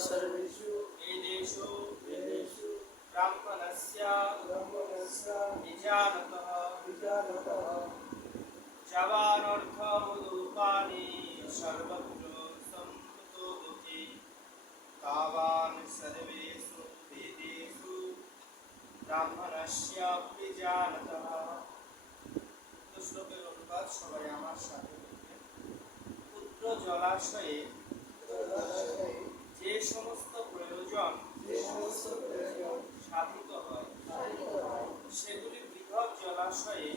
सर्वेषु वेदेषु वेदेषु ब्राह्मणस्य विजानतः जवानर्थमुदूपानि सर्वत्र सम्पुतोदति तावान् सर्वेषु वेदेषु ब्राह्मणस्य विजानतः। তো শ্লোকের অনুবাদ সবাই আমার সাথে বলবেন। পুত্র জলাশয়ে যে সমস্ত প্রয়োজন সাধিত হয় সেগুলি বৃহৎ জলাশয়ে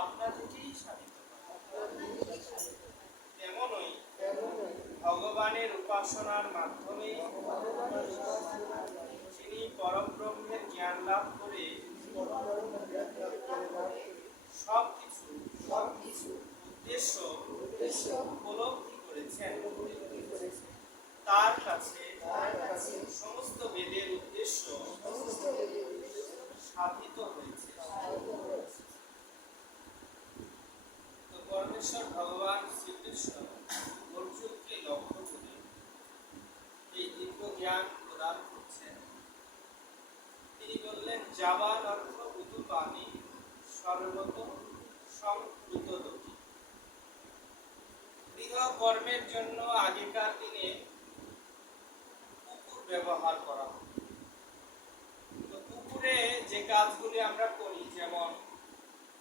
আপনা থেকেই সাধিত হয়। তেমনই ভগবানের উপাসনার মাধ্যমে যিনি পরব্রহ্মের জ্ঞান লাভ করে সবকিছু উদ্দেশ্য উপলব্ধি করেছেন, তার কাছে সমস্ত বেদের উদ্দেশ্য সাধিত হয়েছে। তো পরমেশ্বর ভগবান শ্রীকৃষ্ণ অর্জুনকে লক্ষ্য করে এই দিব্য জ্ঞান প্রদান করছেন। তিনি বললেন, যাবার অর্থ উদুপানি সর্বত সংপ্লুতোদতি। গৃহ কর্মের জন্য আগেকার দিনে পুকুর ব্যবহার করা হতো। তো পুকুরে যে কাজগুলি আমরা করি, যেমন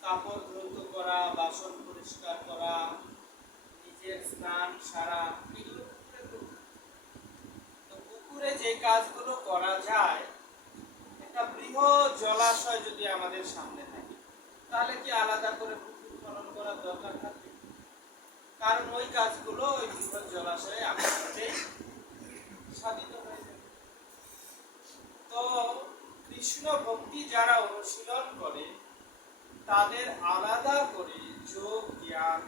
কাপড় ধৌত করা, বাসন পরিষ্কার করা, নিজের স্নান সারা, এগুলো পুকুরে করি। তো পুকুরে যে কাজগুলো করা যায়, একটা বৃহৎ জলাশয় যদি আমাদের সামনে থাকে, তাহলে কি আলাদা করে পুকুর খনন করার দরকার থাকবে? কারণ ওই কাজগুলো ওই বৃহৎ জলাশয়ে আমাদের সাধিত হয়ে যাবে। তো কৃষ্ণ ভক্তি যারা অনুশীলন করে, তাদের আলাদা করে যোগ জ্ঞান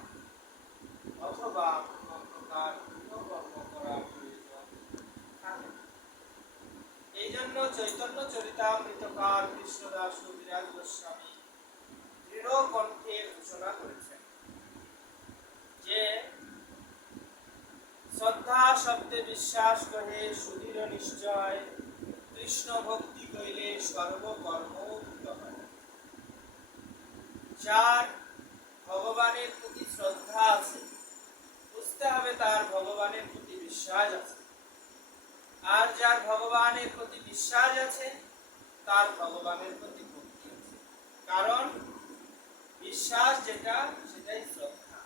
অথবা কোনো প্রকার কর্ম করার প্রয়োজন থাকে। এই জন্য চৈতন্য চরিতামৃতকার কৃষ্ণদাস কবিরাজ গোস্বামী দৃঢ় কণ্ঠে ঘোষণা করেছেন যে শ্রদ্ধা শব্দে বিশ্বাস করে সুদৃঢ় নিশ্চয়, কৃষ্ণ ভক্তি কইলে সর্বকর্ম কৃত হয়। যার ভগবানের প্রতি শ্রদ্ধা আছে, বুঝতে হবে তার ভগবানের প্রতি বিশ্বাস আছে। আর যার ভগবানের প্রতি বিশ্বাস আছে, তার ভগবানের প্রতি ভক্তি আছে। কারণ বিশ্বাস যেটা, সেটাই শ্রদ্ধা,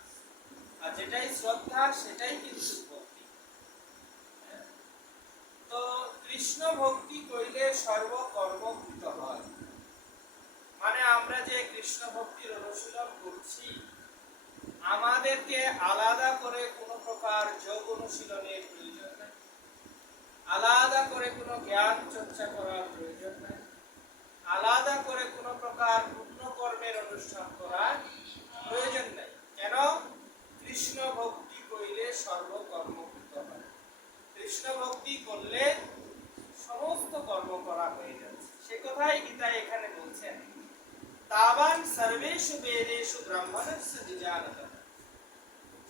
আর যেটাই শ্রদ্ধা সেটাই কিন্তু ভক্তি। তো কৃষ্ণ ভক্তি কইলে সর্বকর্মকৃত হয়, মানে আমরা যে কৃষ্ণ ভক্তির অনুশীলন করছি, আমাদেরকে আলাদা করে কোনো প্রকার যোগ অনুশীলনের প্রয়োজন নাই, আলাদা করে কোনো জ্ঞান চর্চা করার প্রয়োজন নাই, আলাদা করে কোনো প্রকার পূর্ণ কর্মের অনুষ্ঠান করার প্রয়োজন নাই। কেন? কৃষ্ণ ভক্তি কইলে সর্বকর্মকৃত হয়। কৃষ্ণ ভক্তি করলে সমস্ত কর্ম করা হয়ে যাচ্ছে। সে কথাই গীতায় এখানে বলছেন, তাবান সর্বেষু বেদেষু ব্রাহ্মণস্য বিজানতঃ।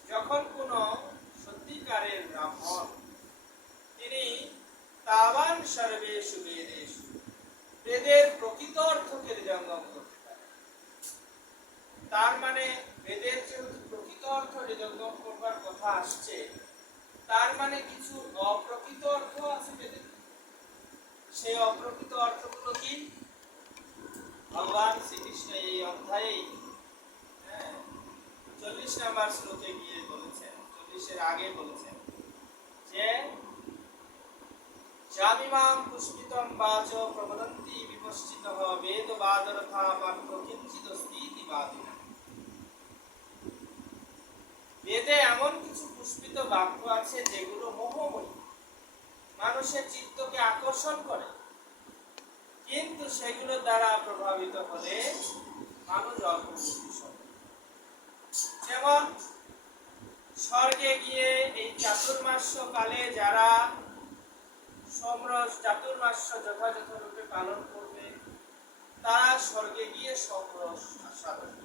যখন কোন সত্যিকারের ব্রাহ্মণ, তিনি তাবান সর্বেষু বেদেষু, বেদের প্রকৃত অর্থকে হৃদয়ঙ্গম করতে পারে। তার মানে বেদের যেহেতু প্রকৃত অর্থ হৃদয়ঙ্গম করবার কথা আসছে, তার মানে কিছু অপ্রকৃত অর্থ আছে বেদের। সেই অপ্রকৃত অর্থগুলো কি? ভগবান শ্রীকৃষ্ণ এই অধ্যায়ে 40 নম্বর শ্লোকে গিয়ে বলেছেন, 40-এর আগে বলেছেন যে জামিমাং পুষ্পিতং বাচ প্রবদন্তি বিপশ্চিতঃ বেদবাদরথা পাঠ্য কিঞ্চিদস্তি ইতি বাদিনা। বেদে এমন কিছু পুষ্পিত বাক্য আছে যেগুলো মোহময়ী, মানুষের চিত্তকে আকর্ষণ করে, কিন্তু সেগুলো দ্বারা প্রভাবিত হলে মানুষ অল্প বুদ্ধি। যেমন স্বর্গে গিয়ে এই চাতুর্মাস্য কালে যারা সমরস চাতুর্মাস্য যথাযথ রূপে পালন করবে, তারা স্বর্গে গিয়ে সমরস আস্বাদন করবে।